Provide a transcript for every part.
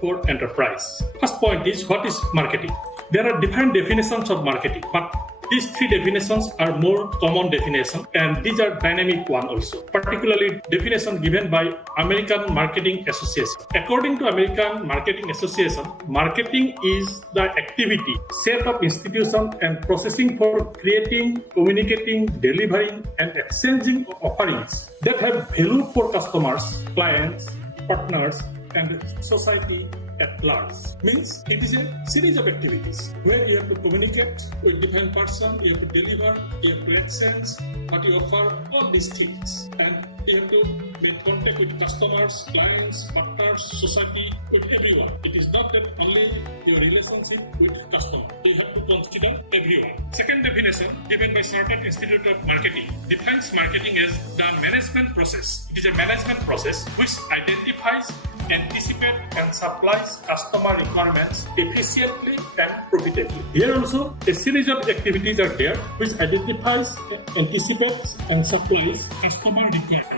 for enterprise. First point is, what is marketing? There are different definitions of marketing, but these three definitions are more common definitions, and these are dynamic one also, particularly definition given by American Marketing Association. According to American Marketing Association, marketing is the activity, set of institutions and processing for creating, communicating, delivering, and exchanging offerings that have value for customers, clients, partners, and society at large. Means it is a series of activities where you have to communicate with different person, you have to deliver, you have to exchange what you offer, all these things, and you have to make contact with customers, clients, partners, society, with everyone. It is not that only your relationship with customer. You have to consider everyone. Second definition given by Certain Institute of Marketing defines marketing as the management process. It is a management process which identifies, anticipates, and supplies customer requirements efficiently and profitably. Here also, a series of activities are there which identifies, anticipates, and supplies customer requirements.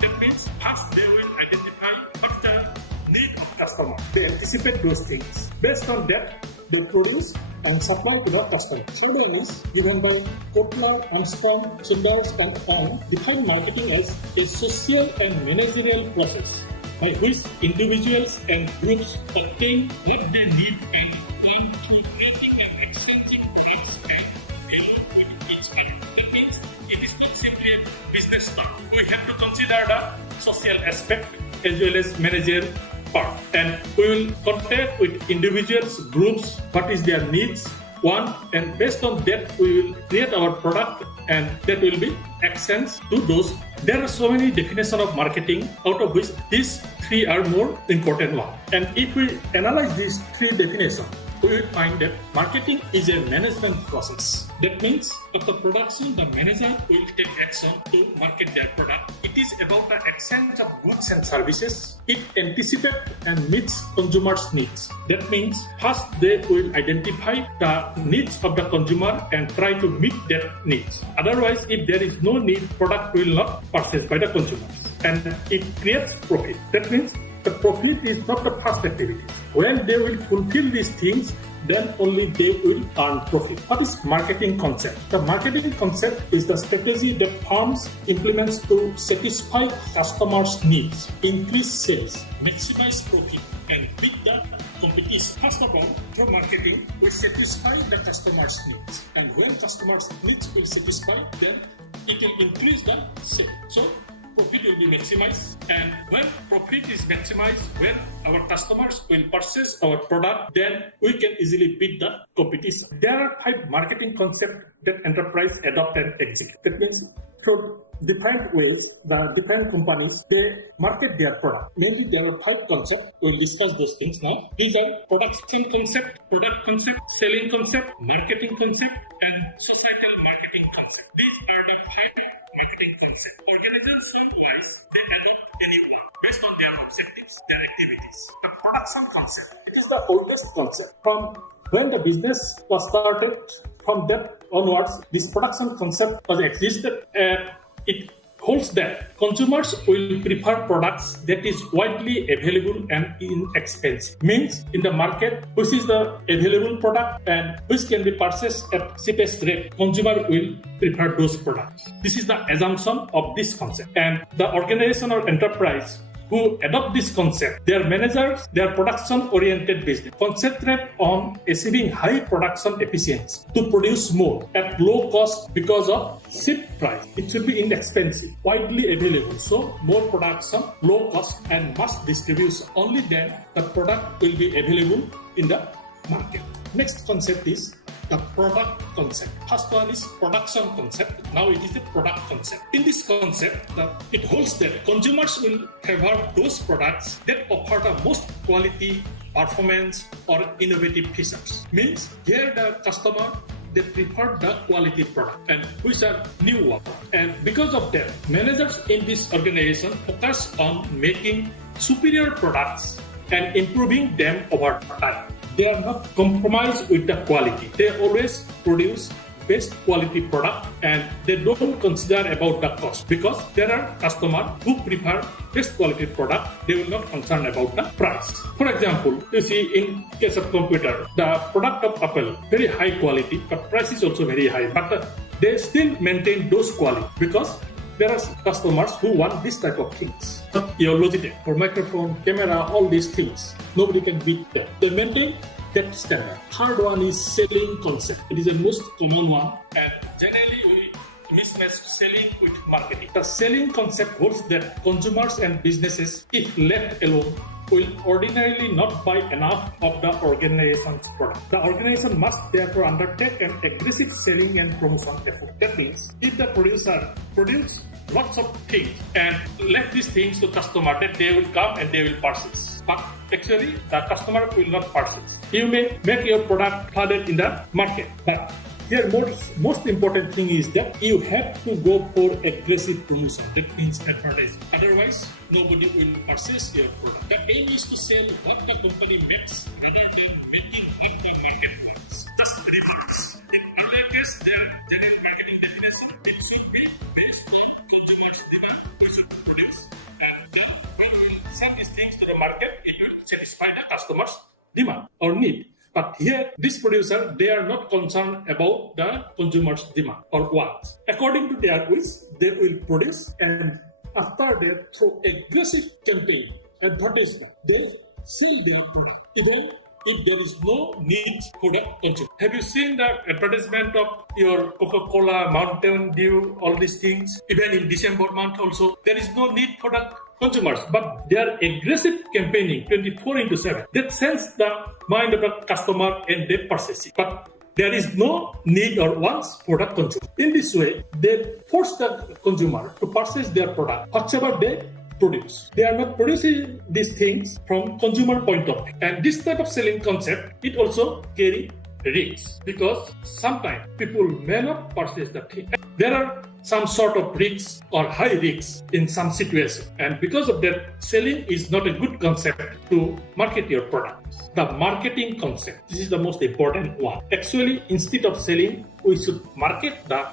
That means first they will identify what the need of customer. They anticipate those things. Based on that, they produce and supply to the customer. So there is given by Kotler, Armstrong, Chambers, and Ong, define marketing as a social and managerial process by which individuals and groups obtain what they need and aim to identify exchanging goods and value with each other. It means it is not simply a business term. We have to consider the social aspect as well as managerial part, and we will contact with individuals, groups, what is their needs, and based on that we will create our product, and that will be exchanged to those. There are so many definitions of marketing, out of which these three are more important one. And if we analyze these three definitions, we will find that marketing is a management process. That means after production, the manager will take action to market their product. It is about the exchange of goods and services. It anticipates and meets consumers' needs. That means first they will identify the needs of the consumer and try to meet their needs. Otherwise, if there is no need, product will not purchased by the consumers. And it creates profit. That means the profit is not the first activity. When they will fulfill these things, then only they will earn profit. What is marketing concept? The marketing concept is the strategy that firms implements to satisfy customers' needs, increase sales, maximize profit, and beat the competition. First of all, through marketing, we satisfy the customers' needs. And when customers' needs will satisfy, then it will increase the sale. So profit will be maximized, and when profit is maximized, when our customers will purchase our product, then we can easily beat the competition. There are 5 marketing concepts that enterprise adopt and execute. That means through different ways, the different companies, they market their product. Mainly there are 5 concepts. We'll discuss those things now. These are production concept, product concept, selling concept, marketing concept, and societal marketing concept. These are the 5 marketing concept. Organization-wise, they adopt any one based on their objectives, their activities. The production concept, it is the oldest concept. From when the business was started, from that onwards, this production concept was existed, and it holds that consumers will prefer products that is widely available and inexpensive. Means in the market, which is the available product and which can be purchased at cheapest rate, consumer will prefer those products. This is the assumption of this concept. And the organization or enterprise who adopt this concept, their managers, their production-oriented business, concentrate on achieving high production efficiency to produce more at low cost because of cheap price. It should be inexpensive, widely available. So more production, low cost, and mass distribution. Only then the product will be available in the market. Next concept is the product concept. First one is production concept. Now it is the product concept. In this concept, it holds that consumers will favor those products that offer the most quality, performance, or innovative features. Means here the customer, they prefer the quality product and which are new one. And because of that, managers in this organization focus on making superior products and improving them over time. They are not compromised with the quality. They always produce best quality product and they don't consider about the cost, because there are customers who prefer best quality product. They will not concern about the price. For example, you see in case of computer, the product of Apple very high quality, but price is also very high. But they still maintain those quality because there are customers who want this type of things. Your Logitech for microphone, camera, all these things, nobody can beat them. They maintain that standard. Third one is selling concept. It is the most common one, and generally we mismatch selling with marketing. The selling concept holds that consumers and businesses, if left alone, will ordinarily not buy enough of the organization's product. The organization must therefore undertake an aggressive selling and promotion effort. That means if the producer produce lots of things and let these things to customer, that they will come and they will purchase. But actually, the customer will not purchase. You may make your product flooded in the market, but here, most important thing is that you have to go for aggressive promotion. That means advertising. Otherwise, nobody will purchase your product. The aim is to sell what the company makes rather than making empty market points. Just remarks. In earlier case, their general marketing definition, it should be based on consumers' demand we should produce. And now, when we sell these things to the market, it will satisfy the customer's demand or need. But here, this producer, they are not concerned about the consumer's demand or wants. According to their wish, they will produce, and after that, through aggressive campaign, advertisement, they sell their product, even if there is no need for the consumer. Have you seen the advertisement of your Coca-Cola, Mountain Dew, all these things? Even in December month also, there is no need for the consumers, but they are aggressive campaigning 24/7. That sends the mind of the customer and they purchase it. But there is no need or wants for the consumer. In this way, they force the consumer to purchase their product, whatever they produce. They are not producing these things from consumer point of view. And this type of selling concept, it also carry risks, because sometimes people may not purchase the thing. There are some sort of risks or high risks in some situations, and because of that, selling is not a good concept to market your product. The marketing concept, this is the most important one. Actually, instead of selling, we should market the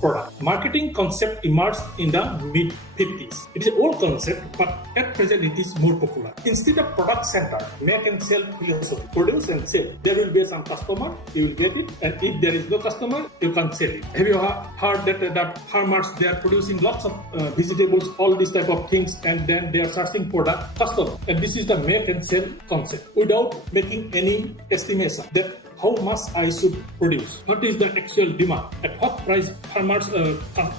product. Marketing concept emerged in the mid-50s. It is an old concept, but at present it is more popular. Instead of product center, make and sell philosophy, produce and sell. There will be some customer, you will get it, and if there is no customer, you can't sell it. Have you heard that the farmers, they are producing lots of vegetables, all these type of things, and then they are searching for the customer. And this is the make and sell concept, without making any estimation that how much I should produce, what is the actual demand, at what price farmers,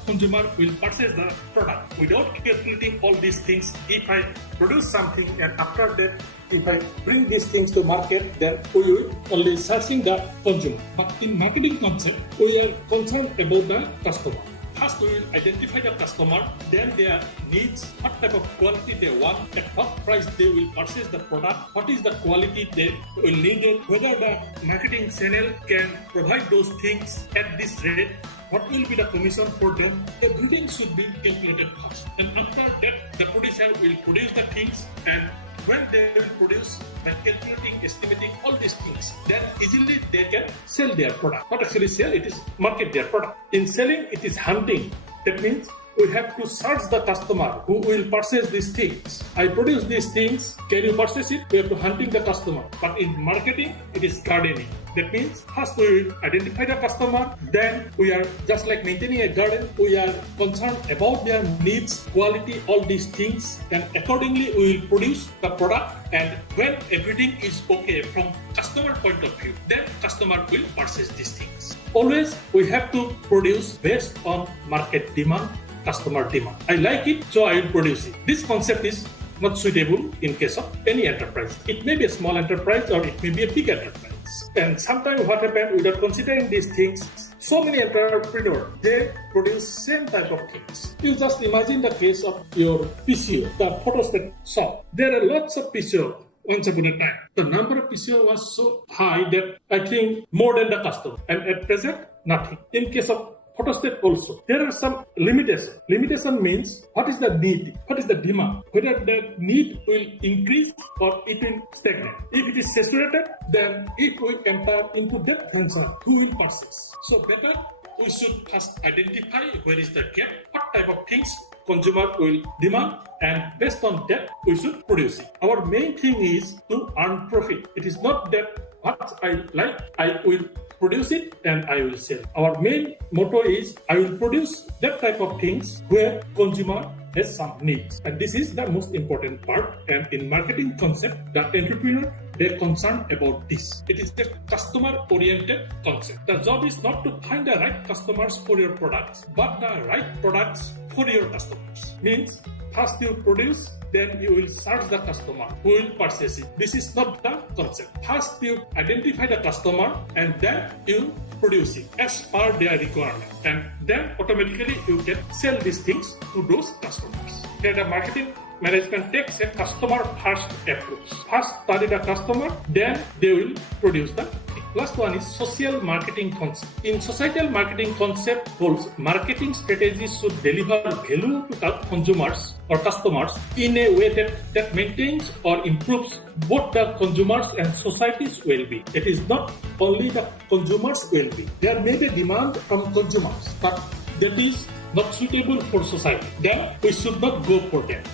consumer will purchase the product. Without calculating all these things, if I produce something and after that, if I bring these things to market, then we will only searching the consumer. But in marketing concept, we are concerned about the customer. First, we will identify the customer, then their needs, what type of quality they want, at what price they will purchase the product, what is the quality they will need it, whether the marketing channel can provide those things at this rate, what will be the commission for them. Everything should be calculated first. And after that, the producer will produce the things, and when they will produce, by calculating, estimating all these things, then easily they can sell their product. Not actually sell, it is market their product. In selling, it is hunting. That means we have to search the customer who will purchase these things. I produce these things, can you purchase it? We have to hunting the customer. But in marketing, it is gardening. That means first we will identify the customer, then we are just like maintaining a garden, we are concerned about their needs, quality, all these things, and accordingly we will produce the product, and when everything is okay from customer point of view, then customer will purchase these things. Always we have to produce based on market demand, customer demand. I like it, so I will produce it. This concept is not suitable in case of any enterprise. It may be a small enterprise or it may be a big enterprise. And sometimes what happens, without considering these things, so many entrepreneurs, they produce same type of things. You just imagine the case of your PCO, the photostat shop. There are lots of PCO once upon a time. The number of PCO was so high that I think more than the customer. And at present, nothing. In case of photostat also. There are some limitations. Limitation means what is the need, what is the demand, whether that need will increase or it will stagnate. If it is saturated, then if we enter into that concern, who will purchase? So better we should first identify where is the gap, what type of things consumer will demand, and based on that we should produce it. Our main thing is to earn profit. It is not that what I like, I will produce it and I will sell. Our main motto is I will produce that type of things where consumer has some needs, and this is the most important part. And in marketing concept, the entrepreneur, they're concerned about this. It is the customer-oriented concept. The job is not to find the right customers for your products, but the right products for your customers. Means first you produce, then you will search the customer who will purchase it. This is not the concept. First you identify the customer and then you produce it as per their requirement, and then automatically you can sell these things to those customers. Here the marketing management takes a customer first approach. First study the customer, then they will produce the thing. Last one is social marketing concept. In societal marketing concept holds marketing strategies should deliver value to consumers or customers in a way that maintains or improves both the consumers and society's well-being. It is not only the consumers' well-being. There may be demand from consumers, but that is not suitable for society. Then we should not go for that.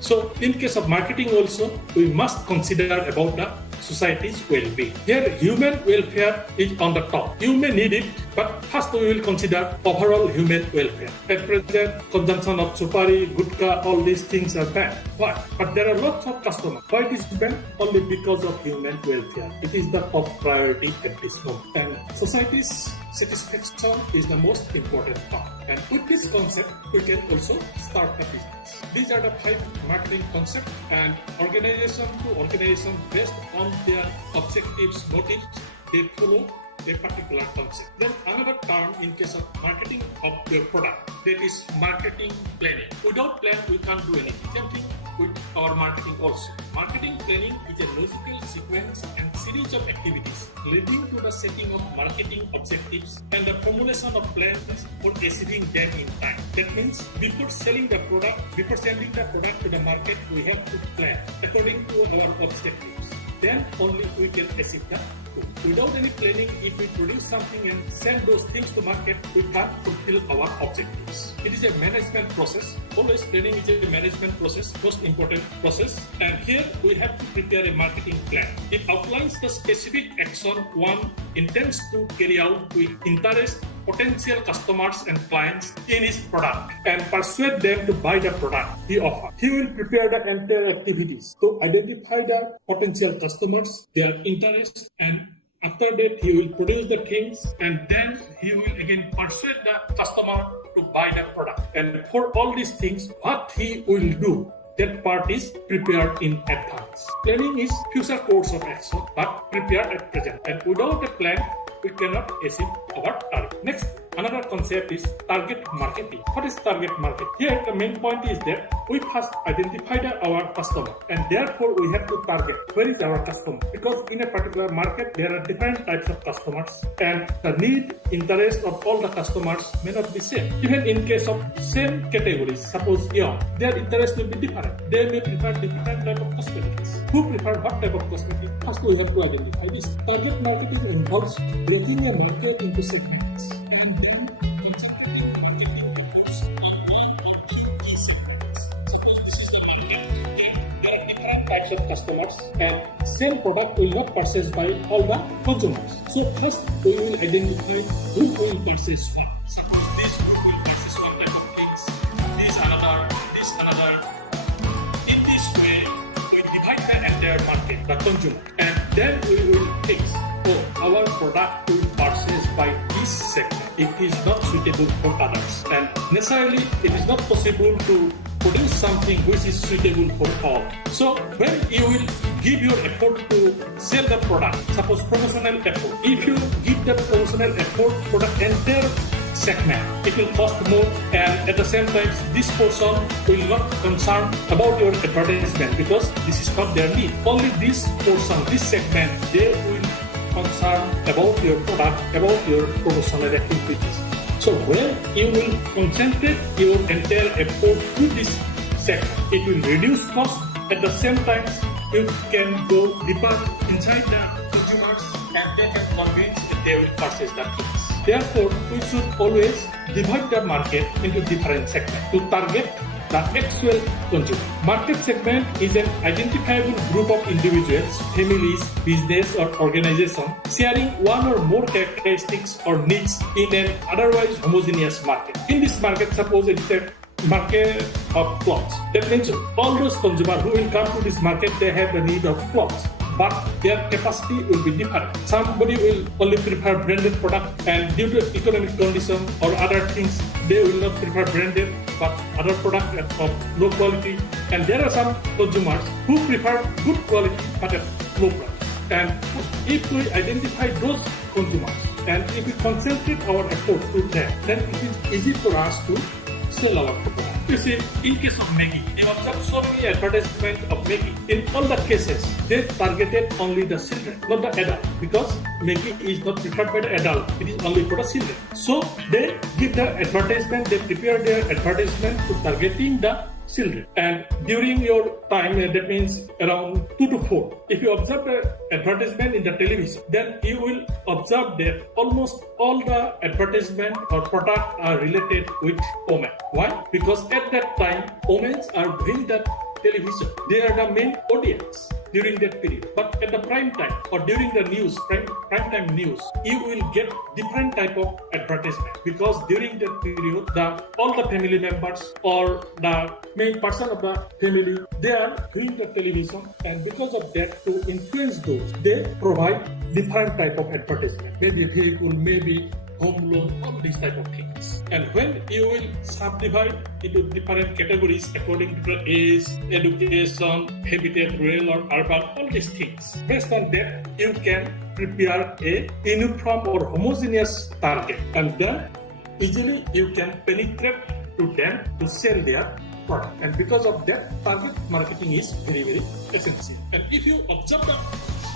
So in case of marketing also, we must consider about the society's well-being. Here human welfare is on the top. You may need it, but first we will consider overall human welfare. At present, consumption of supari, gutka, all these things are banned. Why? But there are lots of customers. Why it is banned? Only because of human welfare. It is the top priority at this moment. And society's satisfaction is the most important part. And with this concept, we can also start a business. These are the 5 marketing concepts, and organization to organization based on their objectives, motives, they follow a particular concept. Then another term in case of marketing of your product, that is marketing planning. Without plan, we can't do anything. Same thing with our marketing also. Marketing planning is a logical sequence and series of activities leading to the setting of marketing objectives and the formulation of plans for achieving them in time. That means before selling the product, before sending the product to the market, we have to plan according to our objectives. Then only we can achieve the goal. Without any planning, if we produce something and send those things to market, we can't fulfill our objectives. It is a management process. Always planning is a management process, most important process. And here we have to prepare a marketing plan. It outlines the specific action one intends to carry out with interest potential customers and clients in his product and persuade them to buy the product he offers. He will prepare the entire activities to identify the potential customers, their interests, and after that he will produce the things, and then he will again persuade the customer to buy the product. And for all these things, what he will do, that part is prepared in advance. Planning is future course of action, but prepared at present. And without a plan, we cannot achieve our target. Next, another concept is target marketing. What is target market? Here, the main point is that we first identify our customer, and therefore we have to target where is our customer. Because in a particular market, there are different types of customers, and the need, interest of all the customers may not be same. Even in case of same categories, suppose young, their interest will be different. They may prefer different type of cosmetics. Who prefer what type of cosmetics? First, we have to identify this. Target marketing involves breaking a market into segments and then different types of customers, and same product will not purchased by all the consumers. So first we will identify who will purchase what. This will purchase one type of things, this another. In this way, we divide the entire market, the consumer, and then we will fix. Our product will purchase by this segment. It is not suitable for others, and necessarily it is not possible to produce something which is suitable for all. So when you will give your effort to sell the product, suppose promotional effort, if you give the promotional effort for the entire segment, it will cost more, and at the same time this person will not concern about your advertisement because this is not their need. Only this person, this segment, they will concerned about your product, about your promotional activities. So when you will concentrate your entire effort to this sector, it will reduce cost. At the same time, you can go deeper inside the consumers and they can convince that they will purchase the things. Therefore, we should always divide the market into different segments to target the actual consumer. Market segment is an identifiable group of individuals, families, business or organization sharing one or more characteristics or needs in an otherwise homogeneous market. In this market, suppose it's a market of clothes. That means all those consumers who will come to this market, they have the need of clothes, but their capacity will be different. Somebody will only prefer branded product, and due to economic condition or other things, they will not prefer branded but other product of low quality. And there are some consumers who prefer good quality but at low price. And if we identify those consumers and if we concentrate our effort to them, then it is easy for us to sell our product. You see, in case of Maggi, they observed so many advertisements of Maggi. In all the cases, they targeted only the children, not the adult, because Maggi is not preferred by the adult, it is only for the children. So they give the advertisement, they prepare their advertisement to targeting the children. And during your time, that means around 2 to 4, if you observe the advertisement in the television, then you will observe that almost all the advertisement or product are related with women. Why? Because at that time, women are doing that television. They are the main audience during that period. But at the prime time or during the news, prime time news, you will get different type of advertisement, because during that period, all the family members or the main person of the family, they are doing the television, and because of that, to influence those, they provide different type of advertisement. Maybe a vehicle, maybe home loan, all these type of things. And when you will subdivide into different categories according to the age, education, habitat, rural or urban, all these things, based on that, you can prepare a uniform or homogeneous target, and then easily you can penetrate to them to sell their product. And because of that, target marketing is very, very essential. And if you observe the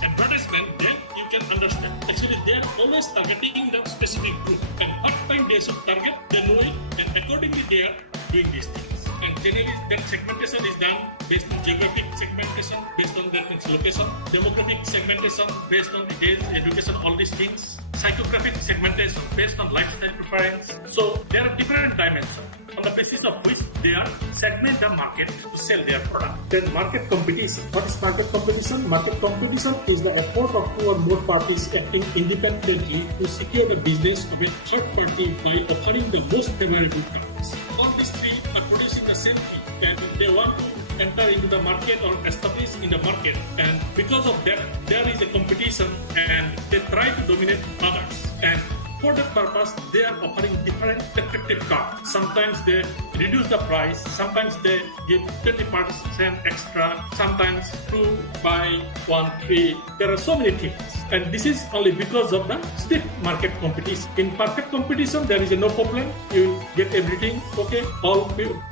advertisement, then you can understand. Actually, they are always targeting the specific group. And what time they should target, they know it, and accordingly they are doing these things. And generally, that segmentation is done based on geographic segmentation, based on that location, demographic segmentation, based on the age, education, all these things, psychographic segmentation based on lifestyle preference. So there are different dimensions on the basis of which they are segment the market to sell their product. Then market competition. What is market competition? Market competition is the effort of 2 or more parties acting independently to secure the business of a third party by offering the most favorable terms. All these three are producing the same thing, and they want to enter into the market or establish in the market, and because of that there is a competition and they try to dominate others, and for that purpose they are offering different attractive terms. Sometimes they reduce the price, sometimes they give 20% extra, sometimes 2 buy 1 free. There are so many things, and this is only because of the stiff market competition. In perfect competition there is no problem, you get everything okay, all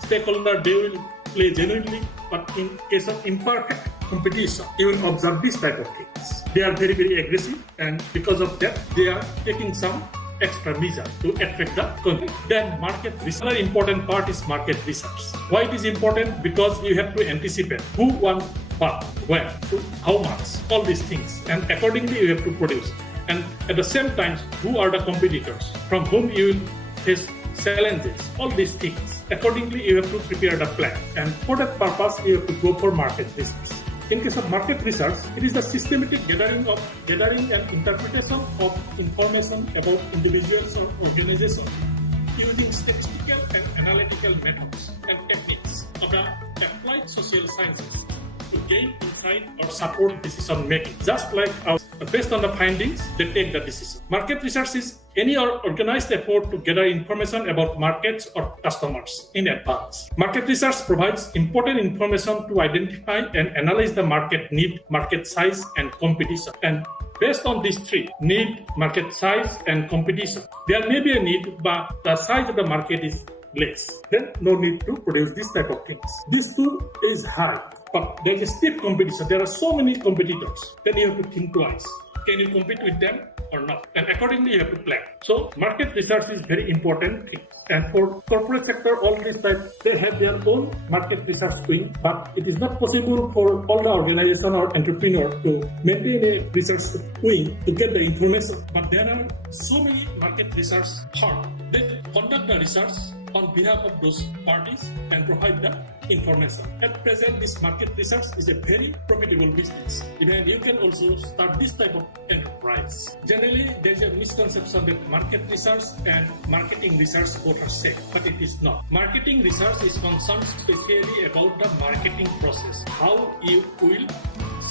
stakeholders they will play genuinely. But in case of imperfect competition, you will observe this type of things. They are very, very aggressive, and because of that, they are taking some extra measure to attract the consumer. Then market research. Another important part is market research. Why it is important? Because you have to anticipate who wants what, when, how much, all these things, and accordingly you have to produce. And at the same time, who are the competitors from whom you will face challenges, all these things. Accordingly, you have to prepare the plan, and for that purpose, you have to go for market research. In case of market research, it is the systematic gathering and interpretation of information about individuals or organizations using statistical and analytical methods and techniques of the applied social sciences to gain insight or support decision making. Just like based on the findings, they take the decision. Market research is any organized effort to gather information about markets or customers in advance. Market research provides important information to identify and analyze the market need, market size, and competition. And based on these three, need, market size, and competition, there may be a need, but the size of the market is less. Then no need to produce this type of things. This too is high, but there is stiff competition. There are so many competitors. Then you have to think twice. Can you compete with them? or not. And accordingly, you have to plan. So market research is very important. And for corporate sector, all these types, they have their own market research wing, but it is not possible for all the organization or entrepreneur to maintain a research wing to get the information. But there are so many market research firms that conduct the research on behalf of those parties and provide the information. At present, this market research is a very profitable business. Even you can also start this type of enterprise. Generally, there is a misconception that market research and marketing research both are same, but it is not. Marketing research is concerned specifically about the marketing process, how you will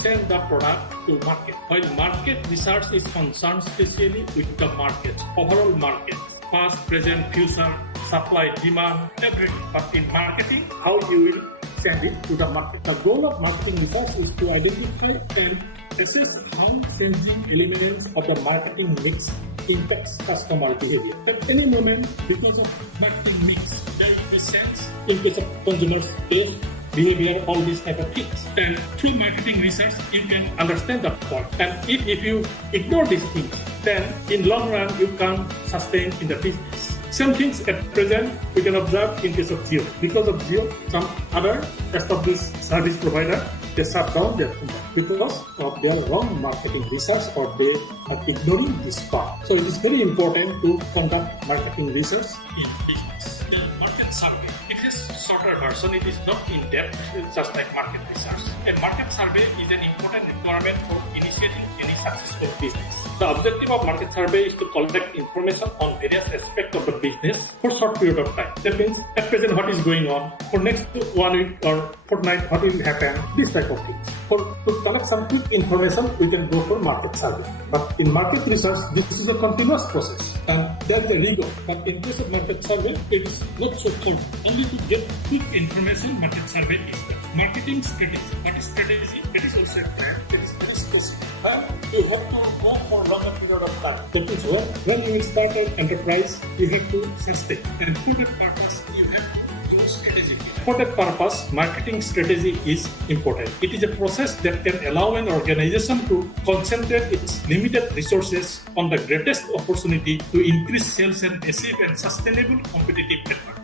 send the product to market. While market research is concerned specially with the market, overall market, past, present, future, supply, demand, everything. But in marketing, how you will send it to the market. The goal of marketing research is to identify and assess how changing elements of the marketing mix impacts customer behavior. At any moment, because of marketing mix, there will be sense in case of consumers' taste, behavior, all these type of things. And through marketing research, you can understand the point. And if you ignore these things, then in long run, you can't sustain in the business. Same things at present we can observe in case of Jio. Because of Jio, some other established service provider, they shut down their company because of their wrong marketing research or they are ignoring this part. So it is very important to conduct marketing research in business. The market survey, it has shorter version, it is not in depth, it's just like market research. A market survey is an important requirement for initiating any successful business. The objective of market survey is to collect information on various aspects of the business for a short period of time. That means at present what is going on, for next 1 week or fortnight what will happen, this type of things. To collect some quick information, we can go for market survey. But in market research, this is a continuous process and there is a rigor. But in case of market survey, it is not so cold. Only to get quick information, market survey is there. Marketing strategy. What is strategy? It is also a plan. It is very specific. And you have to go for longer period of time. That means when you will start an enterprise, you have to sustain. And for that purpose, you have to do strategy. For that purpose, marketing strategy is important. It is a process that can allow an organization to concentrate its limited resources on the greatest opportunity to increase sales and achieve a sustainable competitive advantage.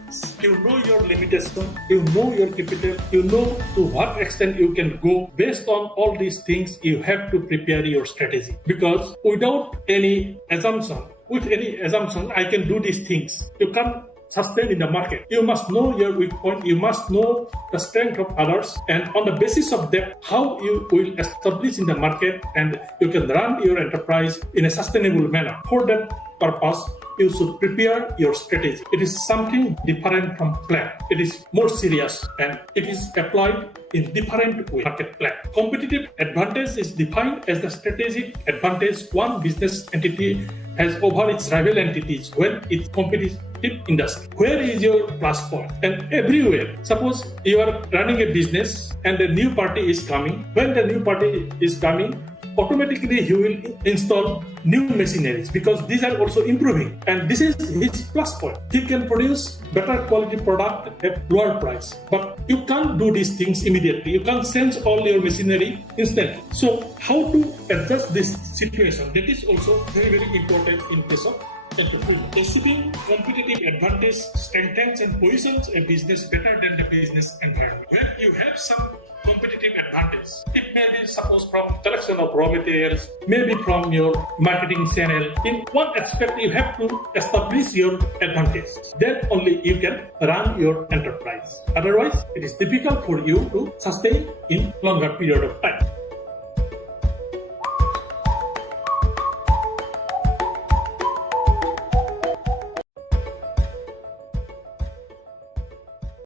You know your limitation, you know your capital, you know to what extent you can go. Based on all these things, you have to prepare your strategy. Because without any assumption, I can do these things. You can't sustain in the market. You must know your weak point, you must know the strength of others, and on the basis of that, how you will establish in the market and you can run your enterprise in a sustainable manner. For that purpose, you should prepare your strategy. It is something different from plan. It is more serious and it is applied in different way. Market plan. Competitive advantage is defined as the strategic advantage one business entity has over its rival entities when it competes industry. Where is your plus point? And everywhere. Suppose you are running a business and a new party is coming. When the new party is coming, automatically he will install new machineries because these are also improving. And this is his plus point. He can produce better quality product at lower price. But you can't do these things immediately. You can't change all your machinery instantly. So how to adjust this situation? That is also very, very important in case of entrepreneur. Achieving competitive advantage strengthens and positions a business better than the business environment. When you have some competitive advantage, it may be suppose from selection of raw materials, maybe from your marketing channel. In one aspect, you have to establish your advantage. Then only you can run your enterprise. Otherwise, it is difficult for you to sustain in longer period of time.